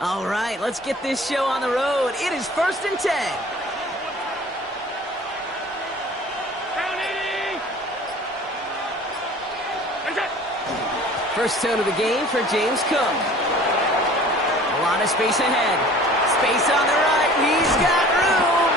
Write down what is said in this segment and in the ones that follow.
All right, let's get this show on the road. It is 1st and 10. First tone of the game for James Cook. A lot of space ahead. Space on the right. He's got room.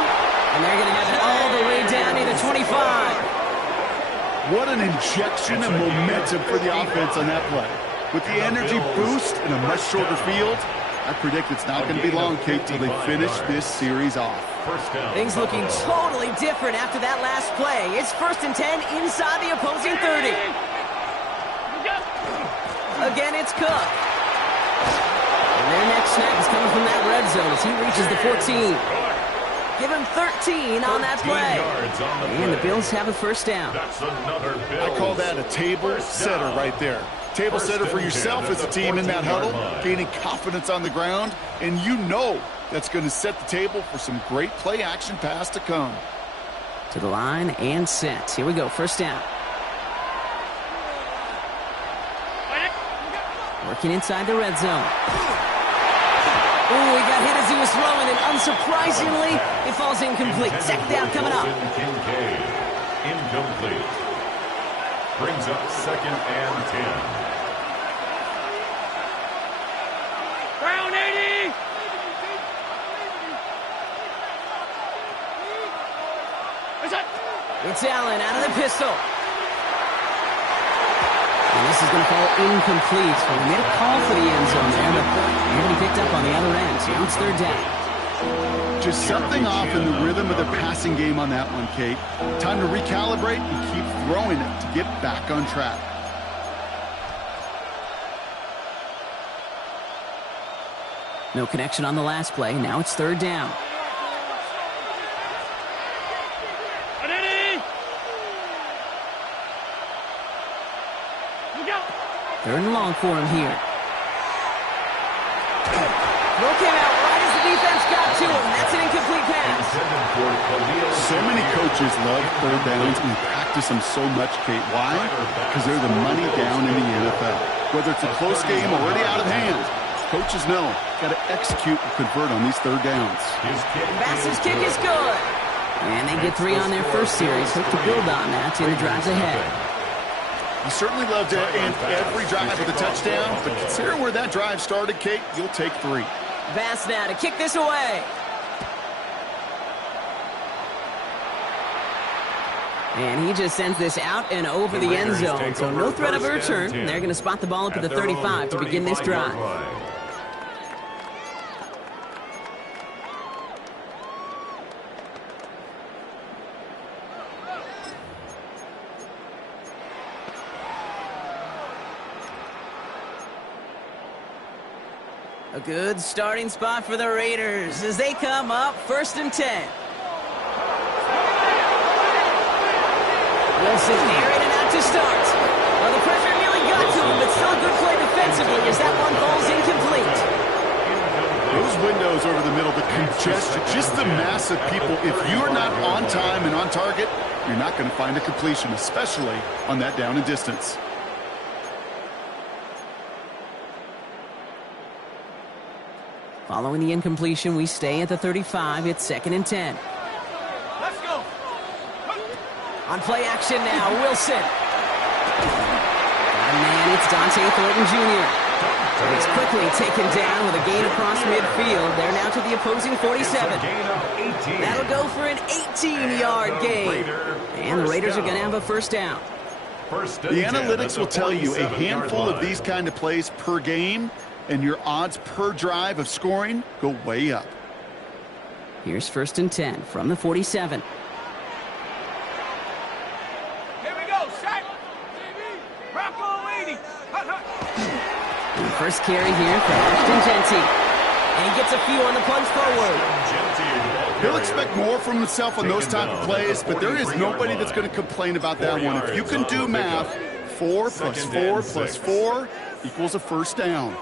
And they're going to have it all the way down to the 25. What an injection of momentum for the offense on that play. With the energy boost in a much shorter field, I predict it's not going to be long, Kate, till they finish this series off. Things looking totally different after that last play. It's 1st and 10 inside the opposing 30. Again, it's Cook. And their next snap is coming from that red zone as he reaches the 14. Give him 13 on that play. And the Bills have a first down. I call that a table setter right there. Table setter for yourself as a team in that huddle, gaining confidence on the ground, and you know that's going to set the table for some great play action pass to come. To the line and set. Here we go, first down. Working inside the red zone. Oh, he got hit as he was throwing, and unsurprisingly, it falls incomplete. Second down coming up. Incomplete. Brings up 2nd and 10. Brown 80! It's Allen out of the pistol. And this is going to fall incomplete. So we made a call for the end zone there, but nobody picked up on the other end. So now it's 3rd down. Just something off in the rhythm of the passing game on that one, Kate. Time to recalibrate and keep throwing it to get back on track. No connection on the last play. Now it's 3rd down. Third and long for him here. Throw came out right as the defense got to him. That's an incomplete pass. So many coaches love 3rd downs and practice them so much, Kate. Why? Because they're the money down in the NFL. Whether it's a close game already out of hand, coaches know got to execute and convert on these 3rd downs. Bass's kick is good. And they get 3 on their first series. Hope to build on that in the drives ahead. You certainly love to end every drive with a touchdown, but considering where that drive started, Kate, you'll take 3. Bass now to kick this away. And he just sends this out and over the end zone, so no threat of a return. They're going to spot the ball up at the 35 to begin this drive. A good starting spot for the Raiders as they come up 1st and 10. Wilson near in and out to start. Well, the pressure nearly got to him, but still a good play defensively as that one falls incomplete. Those windows over the middle, the congestion, just the mass of people. If you're not on time and on target, you're not going to find a completion, especially on that down and distance. Following the incompletion, we stay at the 35. It's 2nd and 10. Let's go. On play action now, Wilson. And man, it's Dante Thornton Jr. It's quickly taken down with a gain across midfield. They're now to the opposing 47. That'll go for an 18-yard gain. And the Raiders are going to have a first down. The analytics will tell you a handful of these kind of plays per game, and your odds per drive of scoring go way up. Here's 1st and 10 from the 47. Here we go, set. Rocco 80. First carry here for Ashton Genty. And he gets a few on the punch forward. He'll expect more from himself on those type of plays, but there is nobody that's going to complain about that one. If you can do math, 4 plus 4 plus 4 equals a first down.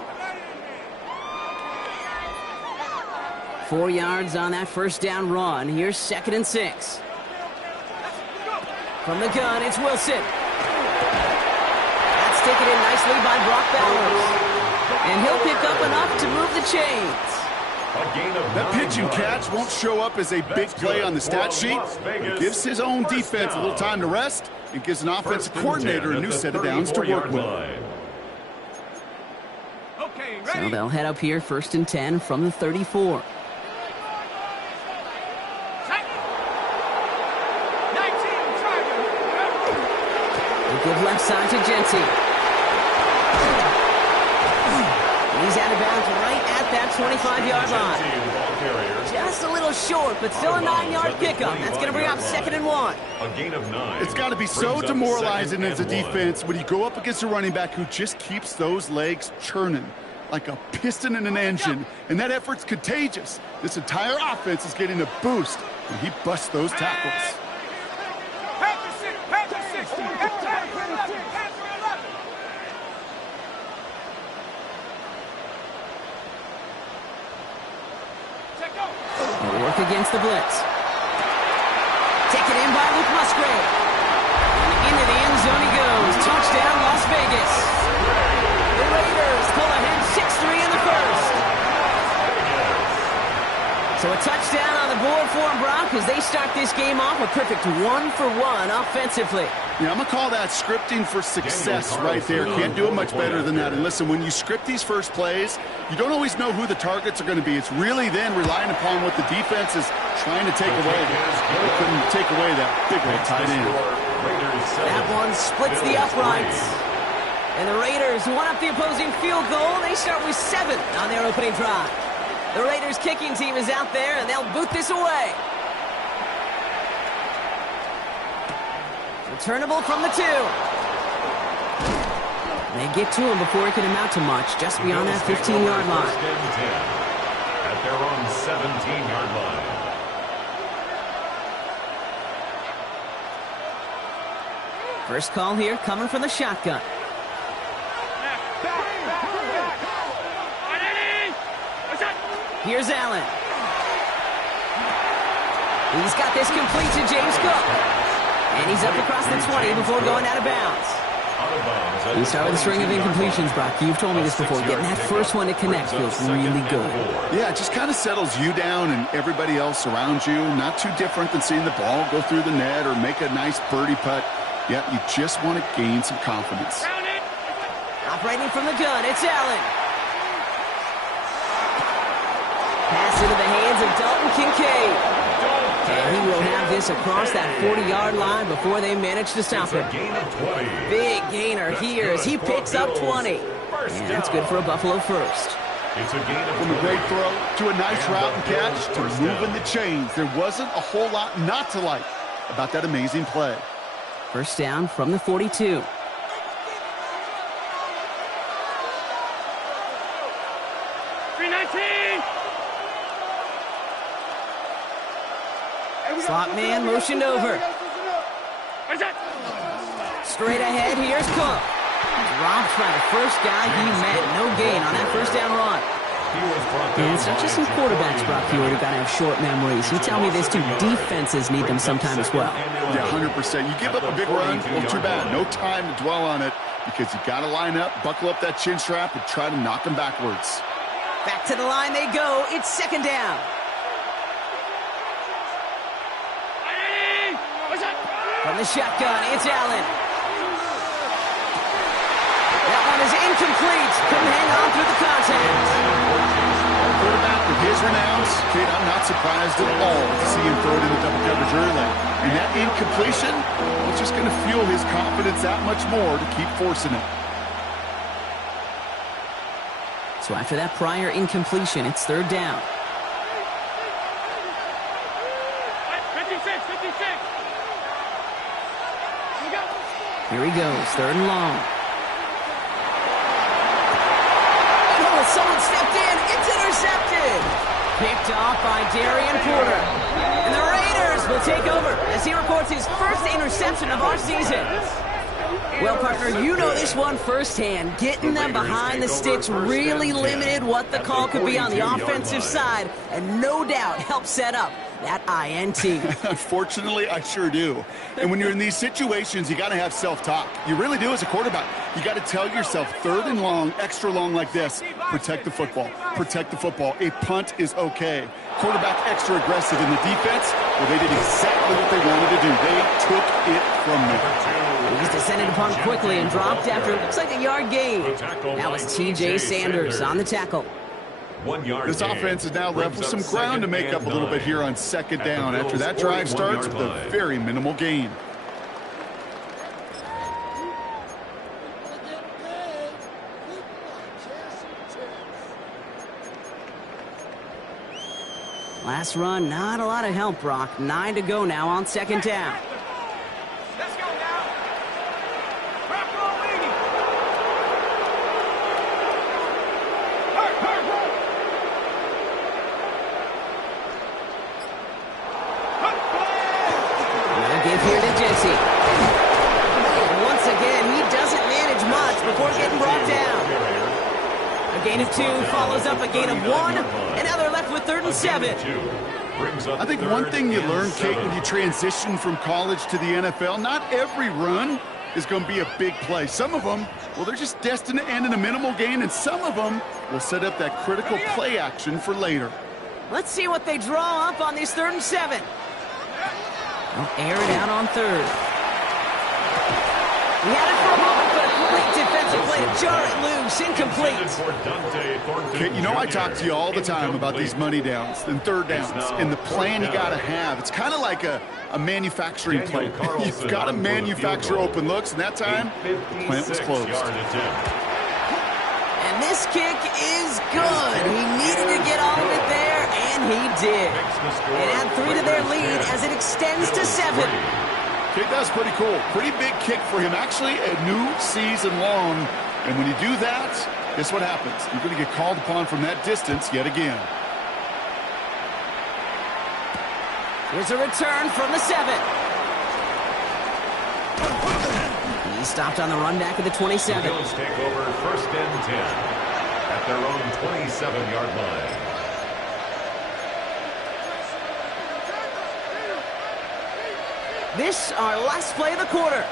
4 yards on that first down run. Here's 2nd and 6. From the gun, it's Wilson. That's taken in nicely by Brock Bowers. And he'll pick up enough to move the chains. That pitch and catch won't show up as a big play on the stat sheet. It gives his own defense a little time to rest. It gives an offensive coordinator a new set of downs to work with. So they'll head up here 1st and 10 from the 34. They give left side to Jency. He's out of bounds right at that 25-yard line. Just a little short, but still a 9-yard pickup. That's going to bring up 2nd and 1. A gain of 9. It's got to be so demoralizing as a defense when you go up against a running back who just keeps those legs churning like a piston in an engine, and that effort's contagious. This entire offense is getting a boost when he busts those tackles. They'll work against the blitz. Taken in by Luke Musgrave. And into the end zone he goes. Touchdown, Las Vegas. The Raiders pull ahead 6-3 in the first. So a touchdown on the board for them, Brock, as they start this game off a perfect 1-for-1 offensively. Yeah, I'm going to call that scripting for success right there. Can't do it much better than that. And listen, when you script these first plays, you don't always know who the targets are going to be. It's really then relying upon what the defense is trying to take away. They couldn't take away that big old tight end. That one splits the uprights. And the Raiders won up the opposing field goal. They start with 7 on their opening drive. The Raiders kicking team is out there, and they'll boot this away. Returnable from the 2. They get to him before it can amount to much, just beyond that 15-yard line. At their own 17-yard line. First call here coming from the shotgun. Here's Allen. He's got this complete to James Cook. And he's up across the 20 before going out of bounds. You start with a string of incompletions, Brock. You've told me this before. Getting that first one to connect feels really good. Yeah, it just kind of settles you down and everybody else around you. Not too different than seeing the ball go through the net or make a nice birdie putt. Yeah, you just want to gain some confidence. Operating from the gun, it's Allen. Pass into the hands of Dalton Kincaid. And he will have this across that 40-yard line before they manage to stop him. Big gainer here as he picks up 20. And that's good for a Buffalo first. From a great throw to a nice route and catch to moving the chains. There wasn't a whole lot not to like about that amazing play. First down from the 42. Slot man motioned over. Straight ahead, here's Cook. Drops by the first guy he met. No gain on that first down run. And it's not just some quarterbacks, Brock, you already got to have short memories. You tell me this too, defenses need them sometime as well. Yeah, 100%. You give up a big run, well, too bad. No time to dwell on it because you got to line up, buckle up that chin strap, and try to knock them backwards. Back to the line they go. It's second down. From the shotgun, it's Allen. That one is incomplete. Couldn't hang on through the contact. Quarterback with his renowns, kid, I'm not surprised at all to see him throw it in the double coverage early. And that incompletion is just going to fuel his confidence that much more to keep forcing it. So after that prior incompletion, it's third down. 56. Here he goes, third and long. Oh, someone stepped in. It's intercepted. Picked off by Darian Porter. And the Raiders will take over as he records his first interception of our season. Well, partner, you know this one firsthand. Getting them behind the sticks really limited what the call could be on the offensive side, and no doubt helped set up That INT. Unfortunately, I sure do. And when you're in these situations, you got to have self-talk. You really do as a quarterback. You got to tell yourself, 3rd and long, extra long like this, protect the football. Protect the football. A punt is okay. Quarterback extra aggressive in the defense, well, they did exactly what they wanted to do. They took it from there. He's descended upon quickly and dropped after it looks like a yard gain. That was T.J. Sanders on the tackle. 1 yard. This offense is now left with some ground to make up a little bit here on 2nd down after that drive starts with a very minimal gain. Last run, not a lot of help, Brock. 9 to go now on 2nd down. Let's go now. Rock roll, baby. Another give here to Jesse. And once again, he doesn't manage much before getting brought down. A gain of 2 follows up a gain of 1, and now they're left with 3rd and 7. I think one thing you learn, Kate, when you transition from college to the NFL, not every run is going to be a big play. Some of them, well, they're just destined to end in a minimal gain, and some of them will set up that critical play action for later. Let's see what they draw up on these 3rd and 7. They'll air it out on 3rd. He had it for a moment, but a great defensive play to jar it loose, incomplete. Kate, you know I talk to you all the time about these money downs and 3rd downs and the plan you got to have. It's kind of like a manufacturing plant. You've got to manufacture open looks, and that time, the plant was closed. And this kick is good. He needed to get all of it there, and he did. And add 3 to their lead as it extends to 7. Kate, that's pretty cool. Pretty big kick for him. Actually, a new season long. And when you do that, guess what happens? You're going to get called upon from that distance yet again. Here's a return from the 7. He stopped on the run back at the 27. The Bills take over 1st and 10 at their own 27-yard line. This, our last play of the quarter.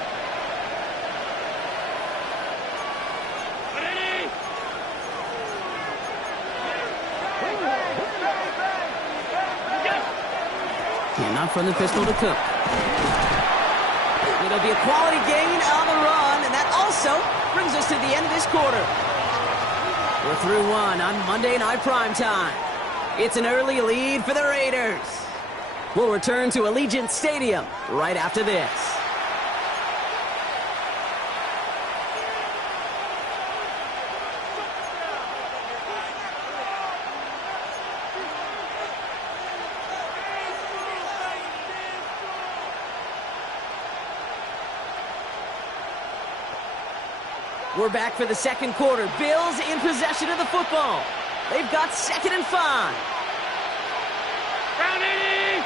Handoff from the pistol to Cook. It'll be a quality gain on the run, and that also brings us to the end of this quarter. We're through 1 on Monday Night Primetime. It's an early lead for the Raiders. We'll return to Allegiant Stadium right after this. We're back for the 2nd quarter. Bills in possession of the football. They've got 2nd and 5. Round 80.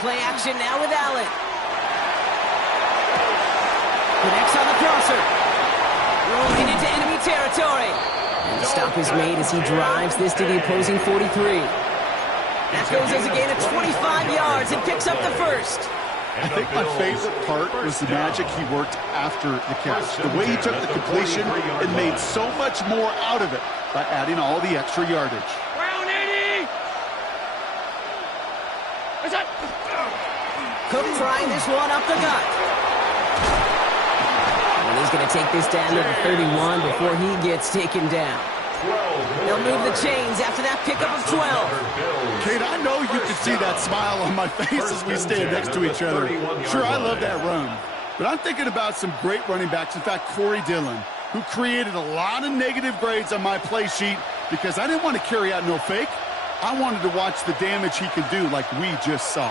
Play action now with Allen. Connects on the crosser. Rolling into enemy territory. And the stop is made as he drives this to the opposing 43. That goes as a gain of 25 yards and picks up the 1st. I think my favorite part was the magic he worked after the catch. The way he took the completion and made so much more out of it by adding all the extra yardage. Round 80. Cook trying this one up the gut. And he's going to take this down to the 31 before he gets taken down. They'll move the chains after that pickup of 12. Kate, I know you can see that smile on my face as we stand next to each other. Sure, I love that run. But I'm thinking about some great running backs. In fact, Corey Dillon, who created a lot of negative grades on my play sheet because I didn't want to carry out no fake. I wanted to watch the damage he could do like we just saw.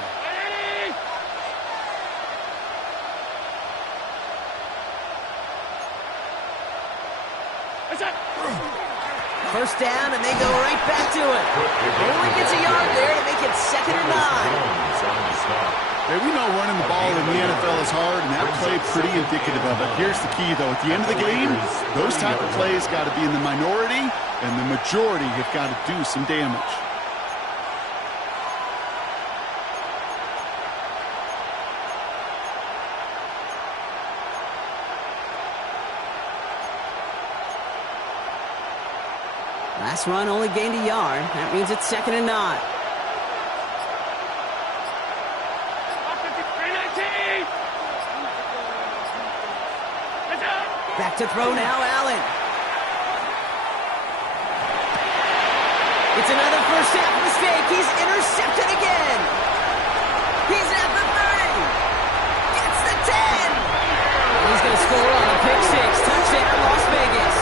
First down, and they go right back to it. Only gets a yard there to make it 2nd and 9. Hey, we know running the ball in the NFL is hard, and that play pretty indicative of it. Here's the key, though. At the end of the game, those type of plays got to be in the minority, and the majority have got to do some damage. Last run only gained a yard. That means it's 2nd and 9. Back to throw now, Allen. It's another first half mistake. He's intercepted again. He's at the 30. Gets the 10. He's going to score on a pick six. Touchdown, Las Vegas.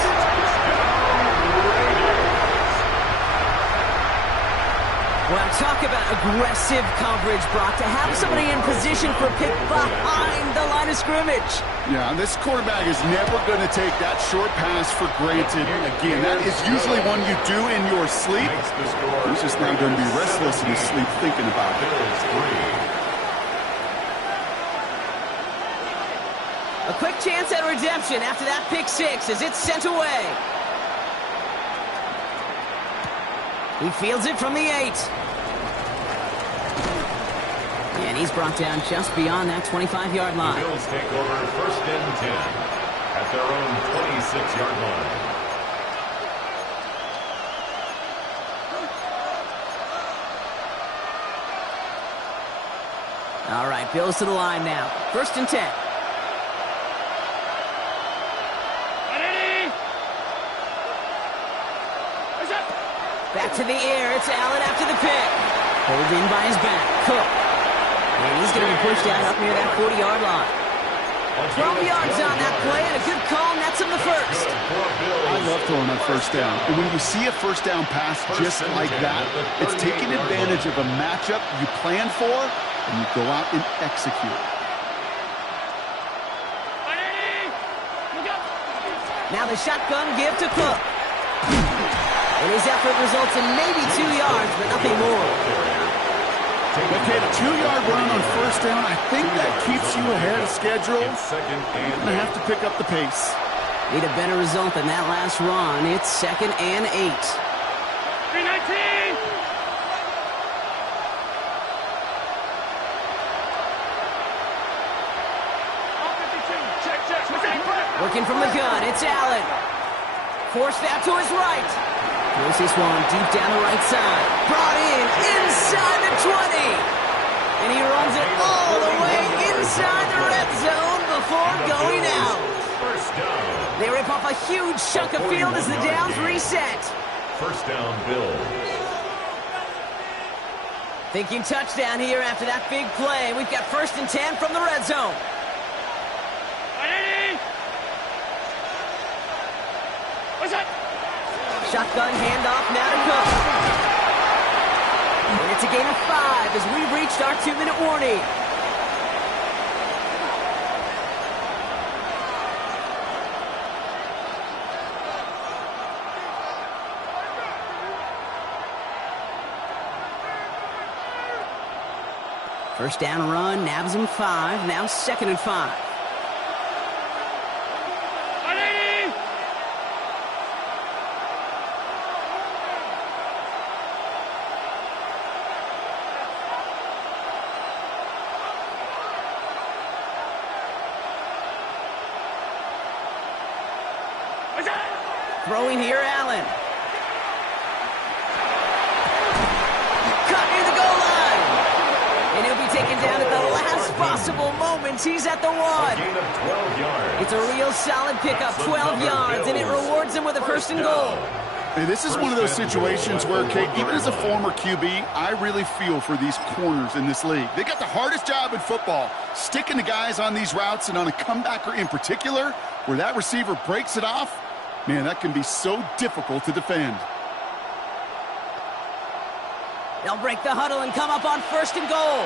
Well, talk about aggressive coverage, Brock, to have somebody in position for a pick behind the line of scrimmage. Yeah, and this quarterback is never going to take that short pass for granted again. That is usually one you do in your sleep. He's just now going to be restless in his sleep thinking about it. A quick chance at redemption after that pick six as it's sent away. He fields it from the 8. And he's brought down just beyond that 25-yard line. The Bills take over 1st and 10 at their own 26-yard line. All right, Bills to the line now. 1st and 10. Back to the air. It's Allen after the pick. Pulled in by his back. Cook. And he's going to be pushed out up near that 40-yard line. 12 yards on that play, and a good call nets him the first. I love throwing on 1st down. And when you see a 1st down pass just like that, it's taking advantage of a matchup you plan for, and you go out and execute. Now the shotgun give to Cook. And his effort results in maybe 2 yards, but nothing more. Okay, a 2-yard run on 1st down, I think that keeps you ahead of schedule. You're going to have to pick up the pace. Need a better result than that last run. It's 2nd and 8. 319! Working from the gun, it's Allen. Forced out to his right. Throws this one deep down the right side. Brought in inside the 20. And he runs it all the way inside the red zone before going out. They rip off a huge chunk of field as the downs reset. 1st down, Bills. Thinking touchdown here after that big play. We've got 1st and 10 from the red zone. Shotgun handoff now to Cook. And it's a gain of 5 as we've reached our 2-minute warning. First down run, nabs him 5, now 2nd and 5. Throwing here, Allen. Cut near the goal line. And he'll be taken down at the last possible moment. He's at the 1. Gain of 12 yards. It's a real solid pickup, 12 yards, and it rewards him with a 1st and goal. Hey, this is one of those situations where, Kate, even as a former QB, I really feel for these corners in this league. They got the hardest job in football, sticking to guys on these routes and on a comebacker in particular, where that receiver breaks it off. Man, that can be so difficult to defend. They'll break the huddle and come up on 1st and goal.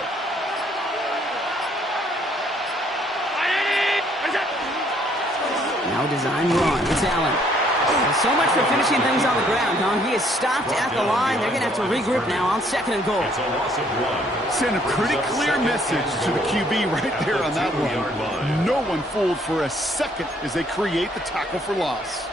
Now design run. It's Allen. So much for finishing things on the ground, huh? He is stopped at the line. They're going to have to regroup now on 2nd and goal. It's a loss of 1. Send a pretty clear message to the QB right there on that one. No one fooled for a second as they create the tackle for loss.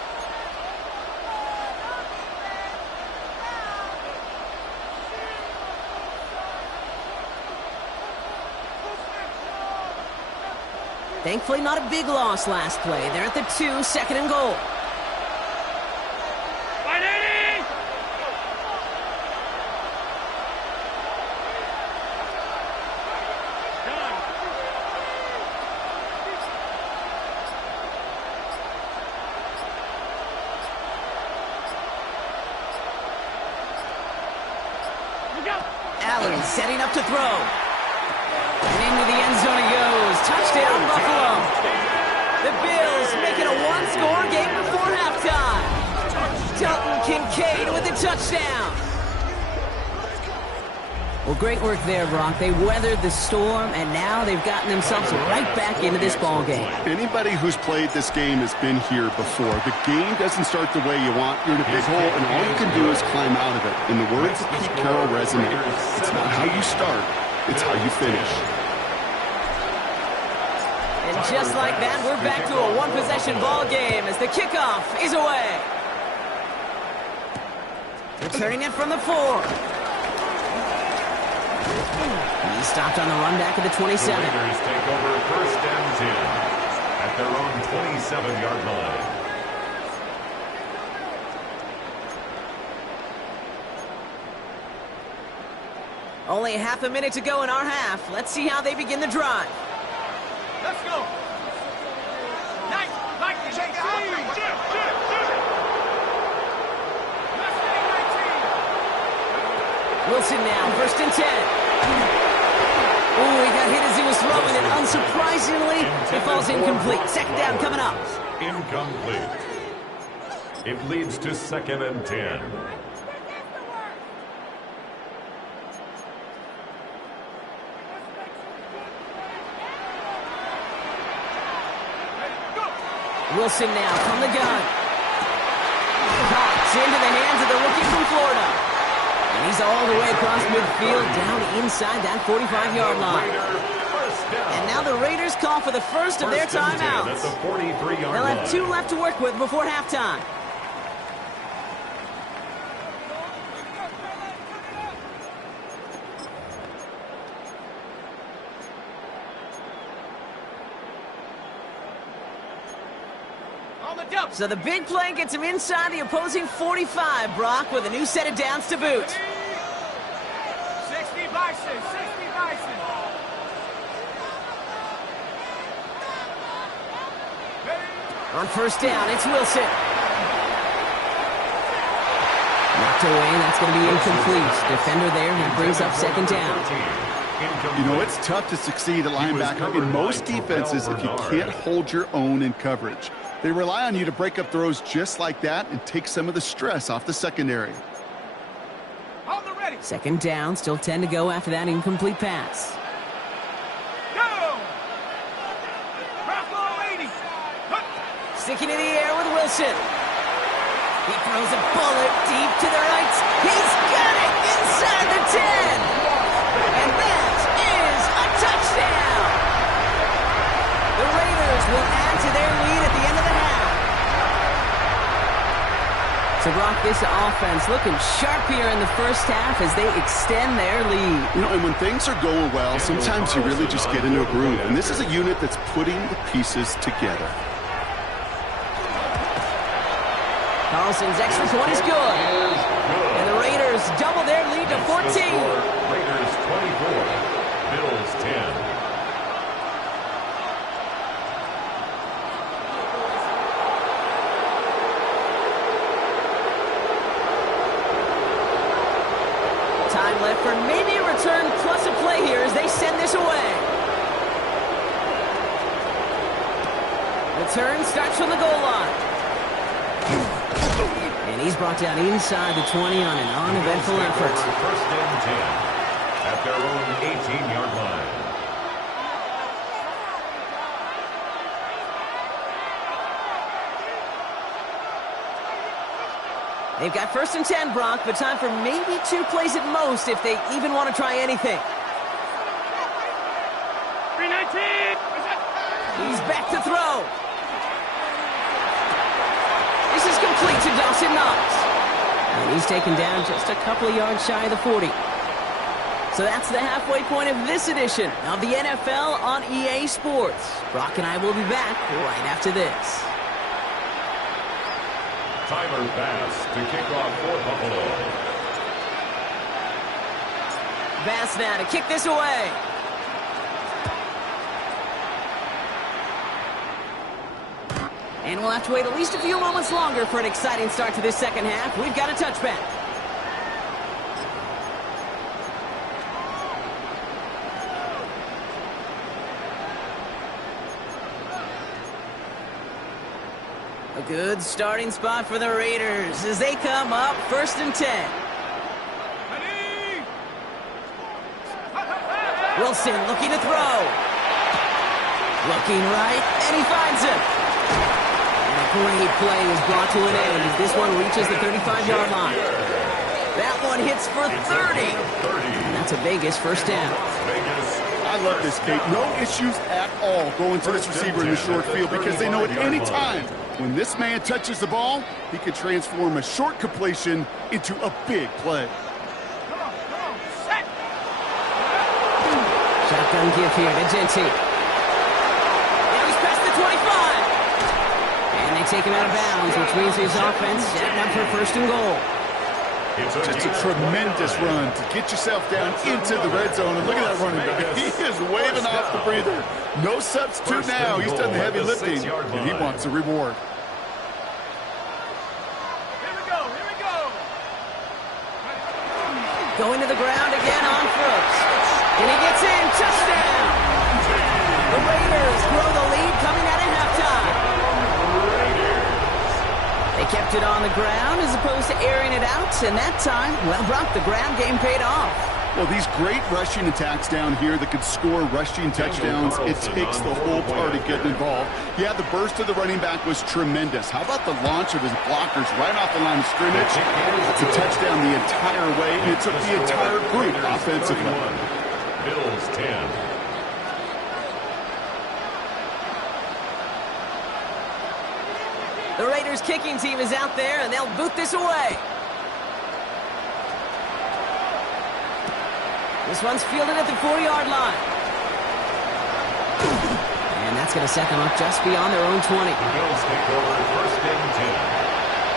Thankfully, not a big loss last play. They're at the 2, 2nd and goal. Allen setting up to throw. And into the end zone it goes. Touchdown, Buffalo. The Bills make it a one-score game before halftime. Dalton Kincaid with the touchdown. Well, great work there, Brock. They weathered the storm, and now they've gotten themselves right back into this ball game. Anybody who's played this game has been here before. The game doesn't start the way you want. You're in a big hole, and all you can do is climb out of it. And the words of Pete Carroll resonate. It's not how you start, it's how you finish. And just like that, we're back to a one-possession ball game as the kickoff is away. Returning it from the 4. He stopped on the run back at the 27. The Raiders take over 1st and 10 at their own 27-yard line. Only half a minute to go in our half. Let's see how they begin the drive. Let's go. Nice. Shake it. Wilson now, 1st and 10. Oh, he got hit as he was throwing it. Unsurprisingly, it falls incomplete. 2nd down coming up. Incomplete. It leads to 2nd and 10. Wilson now from the gun. Caught into the hands of the rookie from Florida. And he's all the way across midfield, down inside that 45-yard line. And now the Raiders call for the first of their timeouts. They'll have 2 left to work with before halftime. So the big play gets him inside the opposing 45, Brock, with a new set of downs to boot. 60 Bison. On 1st down, it's Wilson. Knocked away, that's going to be incomplete. Defender there, that brings up 2nd down. You know, it's tough to succeed at linebacker in most defenses if you can't hold your own in coverage. They rely on you to break up throws just like that and take some of the stress off the secondary. 2nd down, still 10 to go after that incomplete pass. Sticking in the air with Wilson. He throws a bullet deep to the right. He's got it inside the 10. And that is a touchdown. The Raiders will add to their lead at the end of the half. So, Brock, this offense looking sharp here in the first half as they extend their lead. You know, and when things are going well, sometimes you really just get into a groove. And this is a unit that's putting the pieces together. Carlson's extra point is good. And the Raiders double their lead to 14. Raiders 24, Bills 10. Time left for maybe a return plus a play here as they send this away. Return starts from the goal line. And he's brought down inside the 20 on an uneventful effort. 1st and 10 at their own 18-yard line. They've got 1st and 10, Brock, but time for maybe 2 plays at most if they even want to try anything. 319! He's back to throw. This is complete to Dawson Knox. And he's taken down just a couple of yards shy of the 40. So that's the halfway point of this edition of the NFL on EA Sports. Brock and I will be back right after this. Timer pass to kick off for Buffalo. Bass now to kick this away. And we'll have to wait at least a few moments longer for an exciting start to this second half. We've got a touchback. A good starting spot for the Raiders as they come up 1st and 10. Wilson looking to throw. Looking right, and he finds him. And a great play is brought to an end as this one reaches the 35-yard line. That one hits for 30. And that's a Vegas 1st down. I love this, Kate. No issues at all going to this receiver in the short field because they know at any time when this man touches the ball, he can transform a short completion into a big play. Shotgun give here to Genty. Now he's past the 25. And they take him out of bounds, which means his offense setting up for 1st and goal. Just a tremendous run to get yourself down into the red zone. And look at that running back. He is waving off the breather. No substitute now. He's done the heavy lifting, and he wants a reward. Here we go. Going to the ground again on first. And he gets in. Touchdown. The Raiders grow the lead coming out of halftime. They kept it on the ground as opposed to airing it out. And that time, well, Brock, the ground game paid off. Well, these great rushing attacks down here that could score rushing touchdowns, it takes the whole party getting involved. Yeah, the burst of the running back was tremendous. How about the launch of his blockers right off the line of scrimmage? It's a touchdown the entire way, and it took the entire group offensively. Bills 10. The Raiders kicking team is out there, and they'll boot this away. This one's fielded at the 40-yard line. And that's going to set them up just beyond their own 20. The Bills take over 1st and 10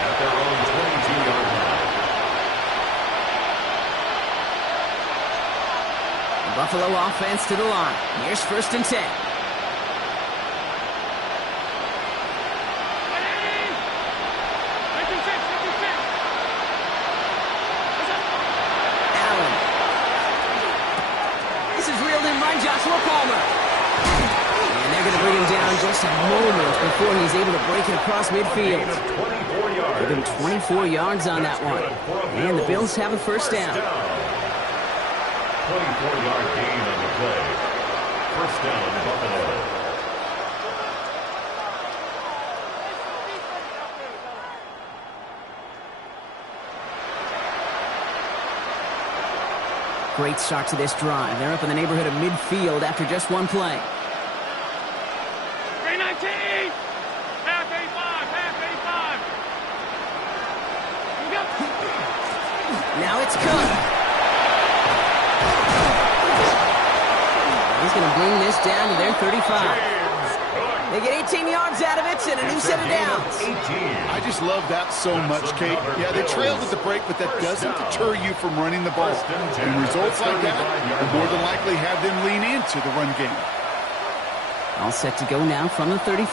at their own 22-yard line. The Buffalo offense to the line. Here's 1st and 10. Joshua Palmer. And they're going to bring him down just a moment before he's able to break it across midfield. Give him 24 yards on that one. And the Bills have a 1st down. 24-yard gain on the play. 1st down, Buffalo. Great start to this drive. They're up in the neighborhood of midfield after just one play. 319! Half 85! Now it's Cook. He's going to bring this down to their 35. They get 18 yards out of it and a new set of downs. I just love that so much, Kate. Yeah, they trailed at the break, but that doesn't deter you from running the ball. And results like that will more than likely have them lean into the run game. All set to go now from the 35.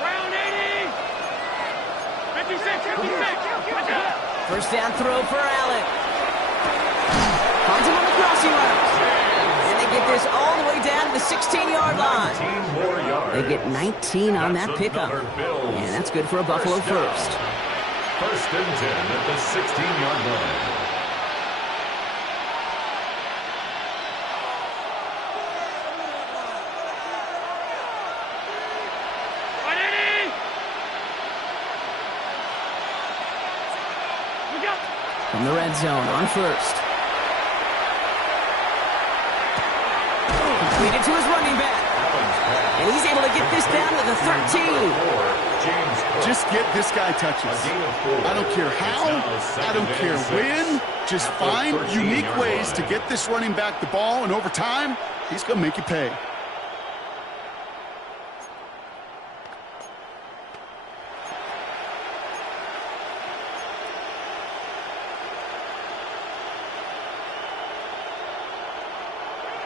Round 80! 56! 1st down throw for Allen. Finds him on the crossing route. And they get this all the way down to the 16-yard line. They get 19 on that pickup. And that's good for a Buffalo 1st. 1st and 10 at the 16-yard line. From the red zone on first. Completed to his running back. And he's able to get this down to the 13. Just get this guy touches. I don't care how, I don't care when. Just find unique ways to get this running back the ball, and over time, he's going to make you pay.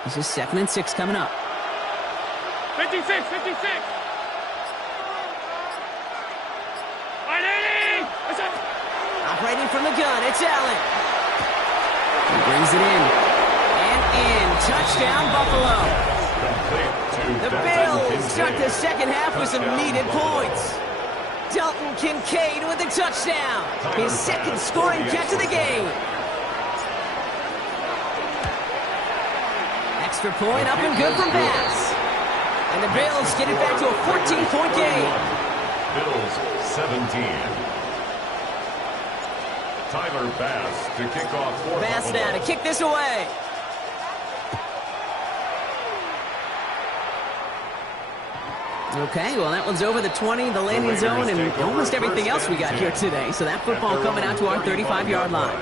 This is 2nd and 6 coming up. 56, 56. Operating from the gun, it's Allen. He brings it in. And in. Touchdown, Buffalo. The Bills start the second half with some needed points. Dalton Kincaid with the touchdown. His second scoring catch of the game. Extra point up and good from Bass. And the Bills get it back to a 14-point game. Bills 17. Tyler Bass to kick off for Bass now to kick this away. Okay, well, that one's over the 20, the landing zone, and almost everything else we got here today. So that football coming out to our 35-yard line.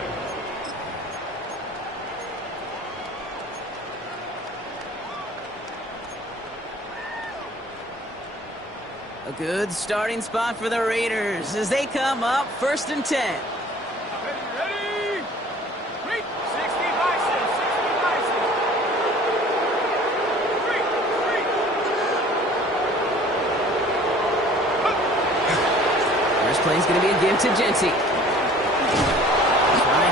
A good starting spot for the Raiders as they come up 1st and 10. Ready? Wait. 60 biceps. 60 biceps. First play is going to be a give to Genty. Trying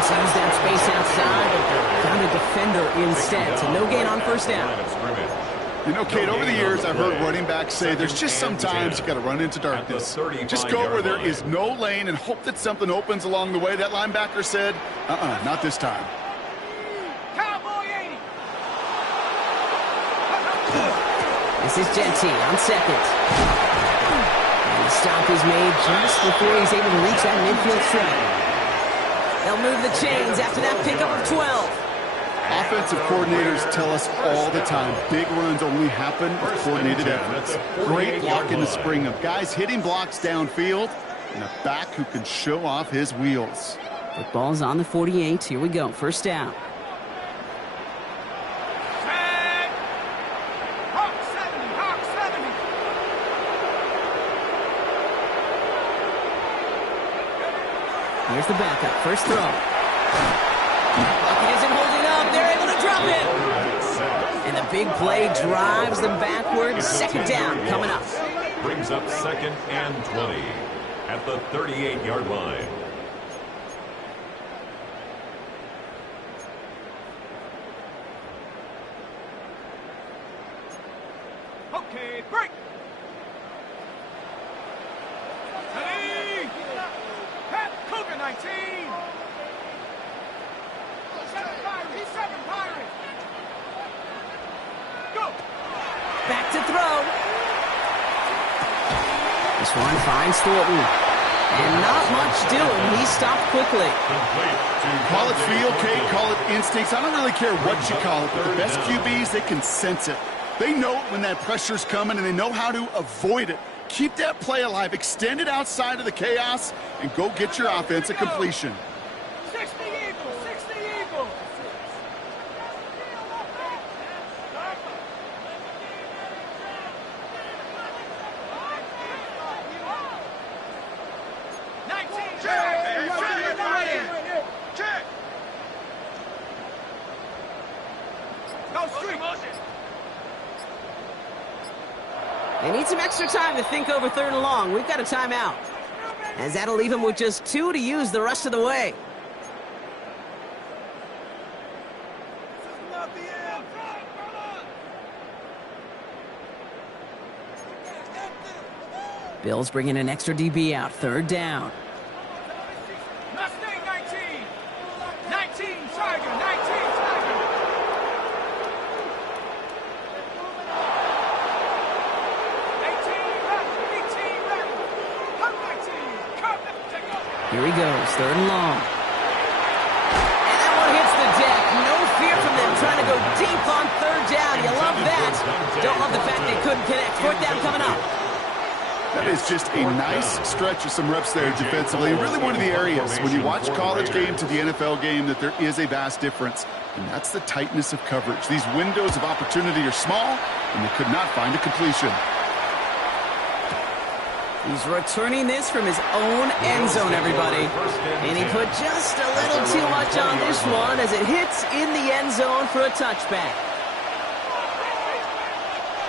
to use that space outside, but found a defender instead. So no gain on first down. You know, Kate, over the years, I've heard running backs say there's just sometimes you got to run into darkness. Just go where there is no lane and hope that something opens along the way. That linebacker said, not this time. Cowboy 80. This is Genty on second. And the stop is made just before he's able to reach that midfield strike. They'll move the chains after that pickup of 12. Offensive coordinators tell us all the time, big runs only happen with coordinated efforts. Great block in the spring of guys hitting blocks downfield and a back who can show off his wheels. Football's on the 48. Here we go. First down. Tag. Hawk 70. Hawk 70. Here's the backup. First throw. Bucket isn't holding up. They're able to drop it. And the big play drives them backwards. Second down coming up. Brings up 2nd and 20 at the 38-yard line. Okay, break. Ready? Pat Cougar 19. 7 Pirate. 7 Pirate. Go. Back to throw. This one finds Thornton. And not much doing. He stopped quickly. Call it feel, Kate, call it instincts. I don't really care what you call it, but the best QBs, they can sense it. They know it when that pressure's coming, and they know how to avoid it. Keep that play alive, extend it outside of the chaos, and go get your offense a completion. 60 Eagles. 60 Eagles. 19. Check. No street. They need some extra time to think over 3rd and long. We've got a timeout. As that'll leave him with just 2 to use the rest of the way. Bills bringing an extra DB out. 3rd down. Mustang 19. 19 Tiger. 19 Tiger. Here he goes. 3rd and long. connect. Fourth down coming up. That is just a nice stretch of some reps there defensively. Really one of the areas when you watch college game to the NFL game that there is a vast difference, and that's the tightness of coverage. These windows of opportunity are small, and they could not find a completion. He's returning this from his own end zone, everybody. And he put just a little too much on this one as it hits in the end zone for a touchback.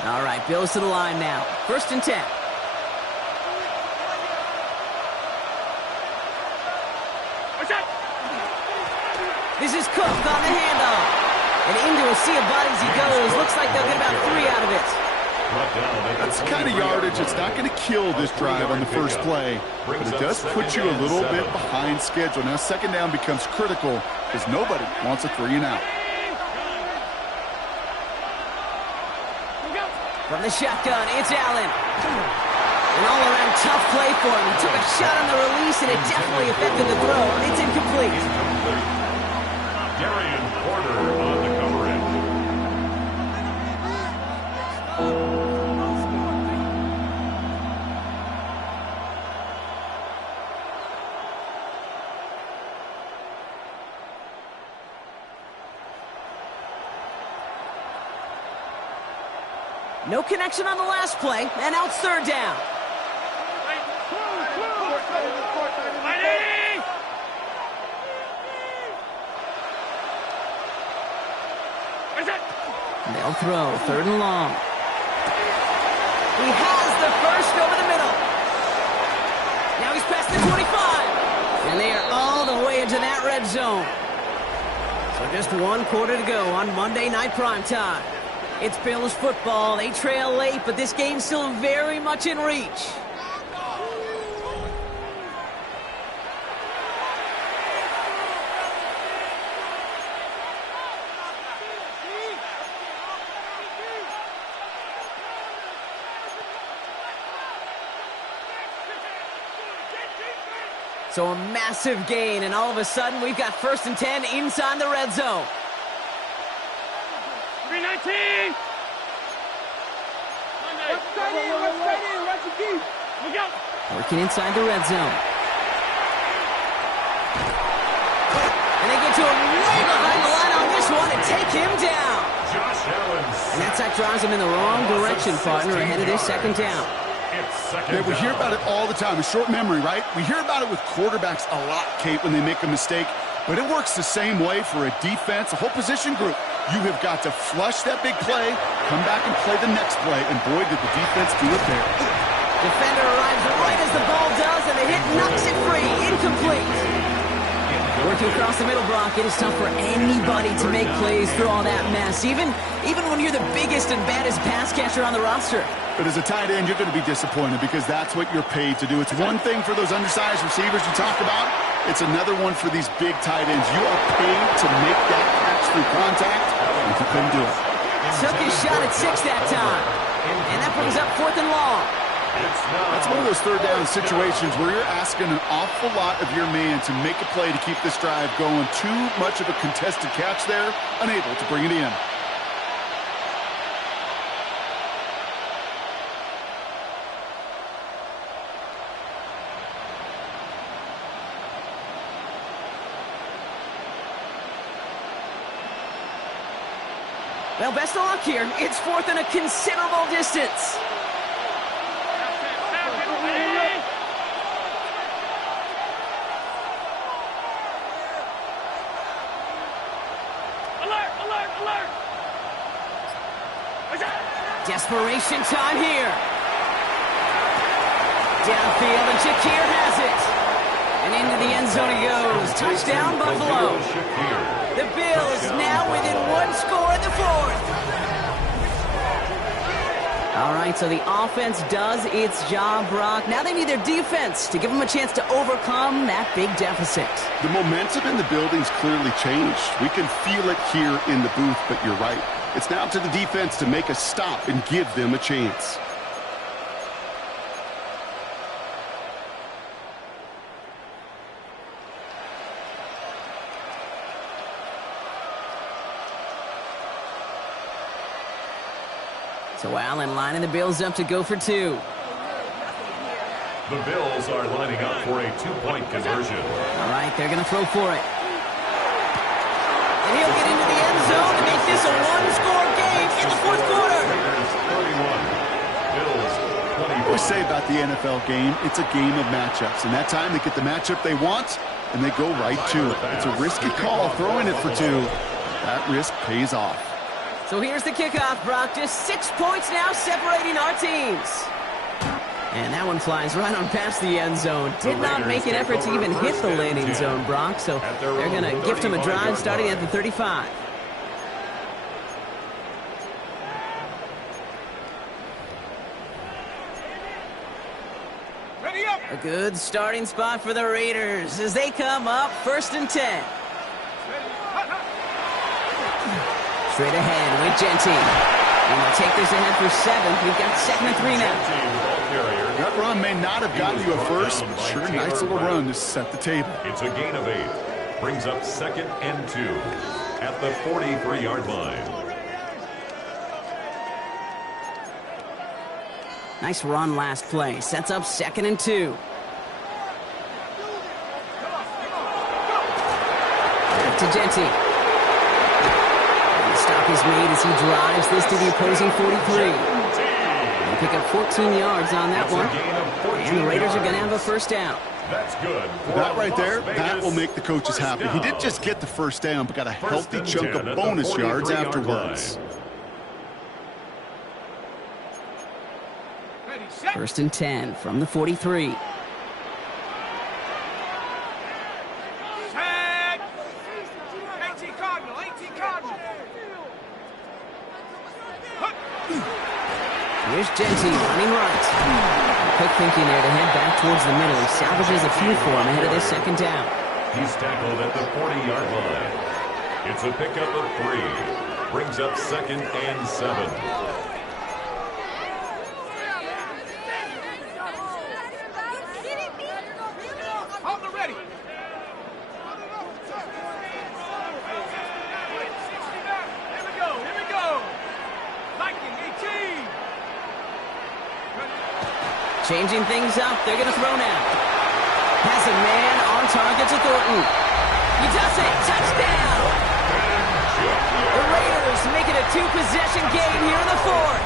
All right, Bills to the line now. 1st and 10. This is Cook on the handoff. And into a sea of bodies he goes. Looks like they'll get about 3 out of it. That's the kind of yardage that's not going to kill this drive on the first play, but it does put you a little bit behind schedule. Now, 2nd down becomes critical because nobody wants a 3 and out. From the shotgun, it's Allen. An all-around tough play for him. He took a shot on the release, and it definitely affected the throw. It's incomplete. Darian Porter on the coverage. No connection on the last play, and now it's 3rd down. They'll throw 3rd and long. He has the first over the middle. Now he's past the 25. And they are all the way into that red zone. So just 1 quarter to go on Monday Night Primetime. It's Bills football. They trail late, but this game's still very much in reach. So a massive gain, and all of a sudden, we've got 1st and 10 inside the red zone. 319! Working inside the red zone. And they get to him way behind the line on this one and take him down. Josh Allen. And that drives him in the wrong direction, partner, ahead of this 2nd down. Yeah, we hear about it all the time. A short memory, right? We hear about it with quarterbacks a lot, Kate, when they make a mistake. But it works the same way for a defense, a whole position group. You have got to flush that big play, come back and play the next play, and boy, did the defense do it there. Defender arrives right as the ball does, and the hit knocks it free. Incomplete. Working across the middle, Brock, it is tough for anybody to make plays through all that mess, even when you're the biggest and baddest pass catcher on the roster. But as a tight end, you're going to be disappointed because that's what you're paid to do. It's one thing for those undersized receivers you talk about. It's another one for these big tight ends. You are paid to make that catch through contact, and you couldn't do it. Took his shot at 6 that time. And that brings up 4th and long. That's one of those 3rd down situations where you're asking an awful lot of your man to make a play to keep this drive going. Too much of a contested catch there, unable to bring it in. Well, best of luck here. It's 4th and a considerable distance. Desperation time here. Downfield, and Shakir has it. And into the end zone he goes. Touchdown, Buffalo. The Bills now within 1 score in the 4th. All right, so the offense does its job, Brock. Now they need their defense to give them a chance to overcome that big deficit. The momentum in the building's clearly changed. We can feel it here in the booth, but you're right. It's now to the defense to make a stop and give them a chance. So Allen lining the Bills up to go for 2. The Bills are lining up for a 2-point conversion. All right, they're going to throw for it. And he'll get into the end zone to make this a one-score game in the fourth quarter. Raiders 31, Bills 25. We say about the NFL game, it's a game of matchups. And that time they get the matchup they want, and they go right to it. It's a risky call throwing it for 2. That risk pays off. So here's the kickoff, Brock. Just 6 points now separating our teams. And that one flies right on past the end zone. Did not make an effort to even hit the landing zone, Brock. So they're going to gift him a drive starting at the 35. Ready up. A good starting spot for the Raiders as they come up 1st and 10. Straight ahead with Genty. And they'll take this ahead for 7. We've got 2nd and 3 now. That run may not have gotten you a first, but sure, nice little run to set the table. It's a gain of 8. Brings up 2nd and 2 at the 43-yard line. Nice run last play. Sets up 2nd and 2. Back to Genty. And the stop is made as he drives this to the opposing 43. They pick up 14 yards on that one. And the Raiders are going to have a first down. That's good. That right there, that will make the coaches happy. He didn't just get the first down, but got a healthy chunk of bonus yards afterwards. 1st and 10 from the 43. Here's Genty running right. Quick thinking there to head back towards the middle. He salvages a few for him ahead of this 2nd down. He's tackled at the 40-yard line. It's a pickup of 3. Brings up 2nd and 7. Changing things up. They're going to throw now. Has a man on target to Thornton. He does it. Touchdown. The Raiders make it a 2-possession game here in the 4th.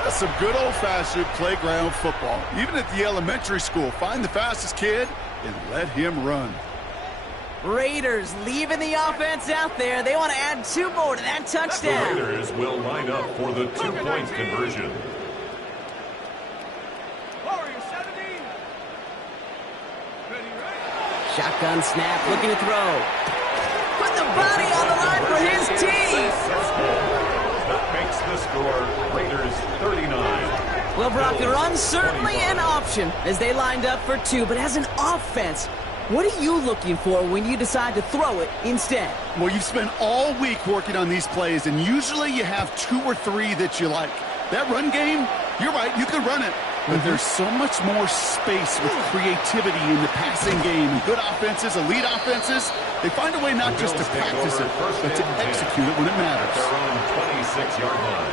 That's some good old-fashioned playground football. Even at the elementary school, find the fastest kid and let him run. Raiders leaving the offense out there. They want to add 2 more to that touchdown. The Raiders will line up for the 2-point conversion. Shotgun snap, looking to throw. Put the body on the line for his team. That makes the score Raiders 39. Well, Brock, the run's certainly an option as they lined up for 2. But as an offense, what are you looking for when you decide to throw it instead? Well, you've spent all week working on these plays, and usually you have 2 or 3 that you like. That run game, you're right, you can run it. But there's so much more space with creativity in the passing game. And good offenses, elite offenses, they find a way not just to practice it, but to execute it when it matters. Their own 26-yard line.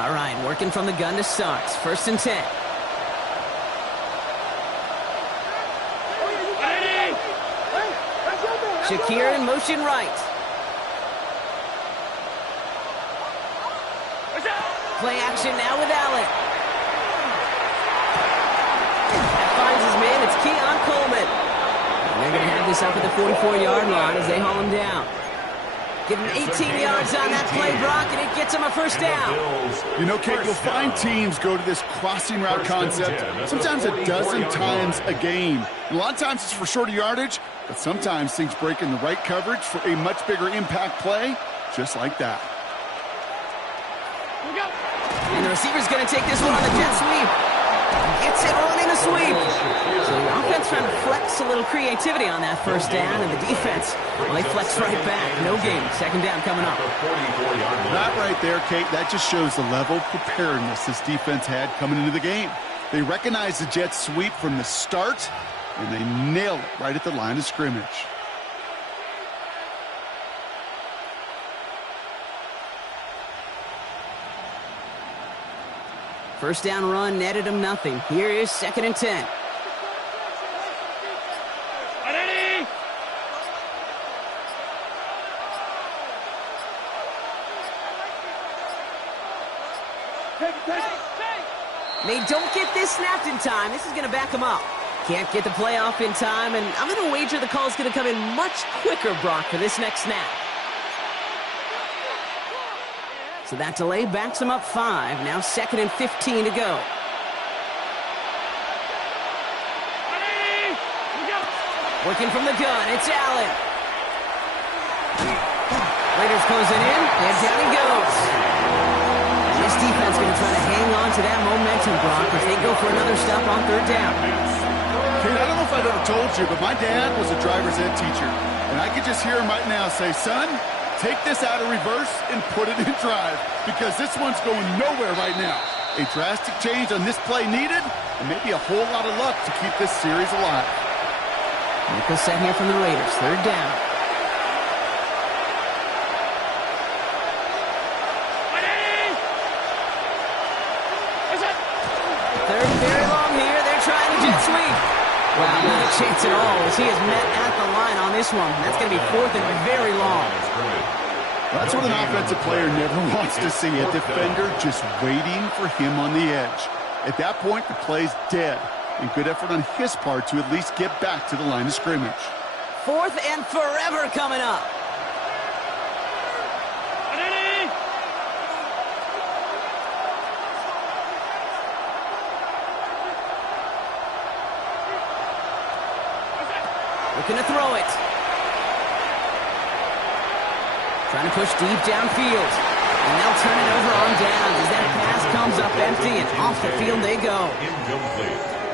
All right, working from the gun to start. 1st and 10. Shakir in motion right. Play action now with Allen. That finds his man. It's Keon Coleman. And they're going to have this up at the 44-yard line as they haul him down. Give him 18 yards on that play, Brock, and it gets him a first down. You know, Kate, you'll find teams go to this crossing route concept sometimes a dozen times a game. And a lot of times it's for shorter yardage, but sometimes things break in the right coverage for a much bigger impact play, just like that. And the receiver's going to take this one on the jet sweep. Gets it running a sweep. So the offense trying to flex a little creativity on that first down, and the defense, well, they flex right back. No game. Second down coming up. That right there, Kate, that just shows the level of preparedness this defense had coming into the game. They recognized the Jets sweep from the start, and they nailed it right at the line of scrimmage. First down run netted him nothing. Here is 2nd and 10. They don't get this snapped in time. This is going to back them up. Can't get the play off in time, and I'm going to wager the call is going to come in much quicker, Brock, for this next snap. So that delay backs them up 5. Now 2nd and 15 to go. Working from the gun, it's Allen. Raiders closing in, and down he goes. And this defense going to try to hang on to that momentum, Brock, as they go for another stop on 3rd down. Kate, I don't know if I've ever told you, but my dad was a driver's ed teacher. And I could just hear him right now say, son, take this out of reverse and put it in drive, because this one's going nowhere right now. A drastic change on this play needed, and maybe a whole lot of luck to keep this series alive. Nickel set here from the Raiders. 3rd down. Third and very long here. They're trying to jet sweep. Wow, not a chance at all as he is met at the line on this one. That's going to be 4th and very long. That's what an offensive player never wants to see, a defender just waiting for him on the edge. At that point, the play's dead, and good effort on his part to at least get back to the line of scrimmage. 4th and forever coming up. Looking to throw it. Trying to push deep downfield. And they'll turn it over on downs as that pass comes up empty, and off the field they go.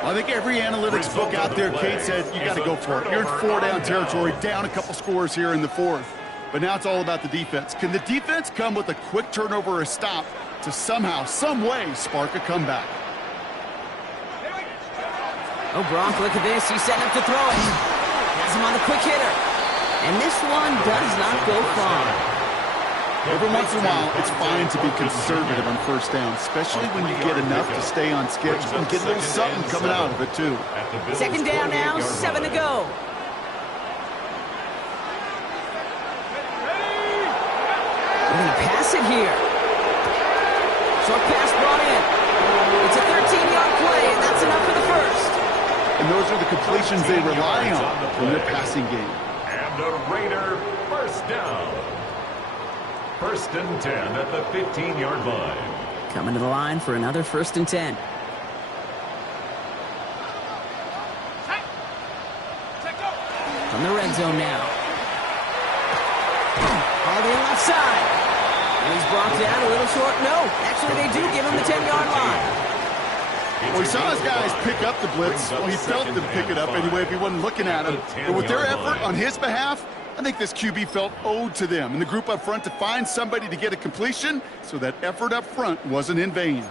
I think every analytics book out there, Kate, said you got to go for it. You're in 4-down territory, down a couple scores here in the 4th. But now it's all about the defense. Can the defense come with a quick turnover or a stop to somehow, some way, spark a comeback? Oh, Brock, look at this. He's setting up to throw it. Has him on the quick hitter. And this one does not go far. Every once in a while, it's fine to be conservative on 1st down, especially when you get enough to stay on schedule and get a little something coming out of it, too. 2nd down now, 7 to go. We're going to pass it here. Short pass brought in. It's a 13-yard play, and that's enough for the 1st. And those are the completions they rely on in their passing game. And a Raider 1st down. 1st and 10 at the 15-yard line. Coming to the line for another 1st and 10. From the red zone now. All the left side. And he's brought down a little short. No, actually they do give him the 10-yard line. Well, he saw his guys pick up the blitz. Well, he felt them pick it up anyway if he wasn't looking at him. But with their effort on his behalf, I think this QB felt owed to them and the group up front to find somebody to get a completion, so that effort up front wasn't in vain.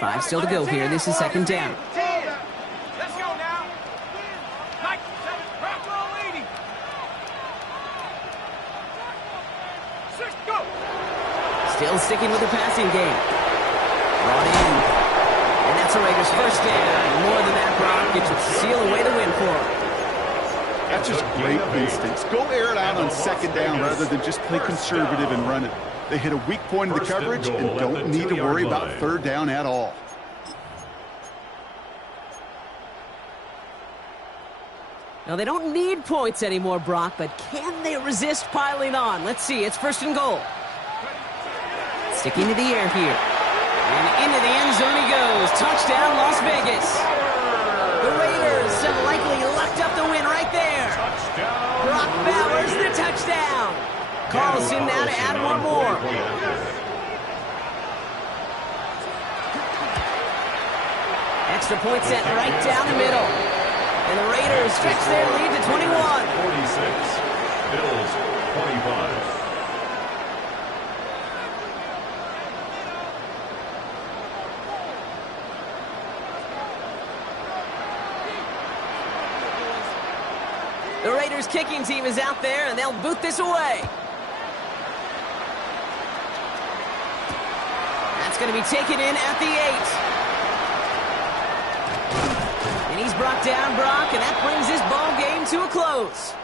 5 still to go here. This is 2nd down. Let's go now. 97, Bravo leading. 6, go. Still sticking with the passing game. Brought in. And that's a Raiders 1st down. More than that, Brock. It should seal away the win for him. That's just great instincts. Go air it out on 2nd down rather than just play conservative and run it. They hit a weak point in the coverage and don't need to worry about 3rd down at all. Now, they don't need points anymore, Brock, but can they resist piling on? Let's see. It's 1st and goal. Sticking to the air here. And into the end zone he goes. Touchdown, Las Vegas. The Raiders have likely locked up the win right there. Brock Bowers, the touchdown. Carlson now to add one more. Extra point set right down the middle. And the Raiders stretch their lead to 21. 46. Bills 25. The Raiders kicking team is out there, and they'll boot this away. That's going to be taken in at the 8. And he's brought down, Brock, and that brings this ball game to a close.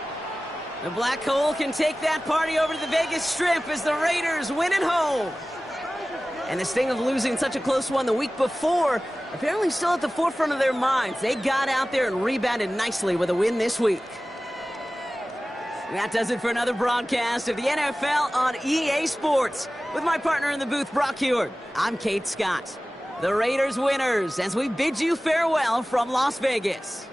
The Black Hole can take that party over to the Vegas Strip as the Raiders win at home. And the sting of losing such a close one the week before apparently still at the forefront of their minds. They got out there and rebounded nicely with a win this week. That does it for another broadcast of the NFL on EA Sports. With my partner in the booth, Brock Heward, I'm Kate Scott. The Raiders winners as we bid you farewell from Las Vegas.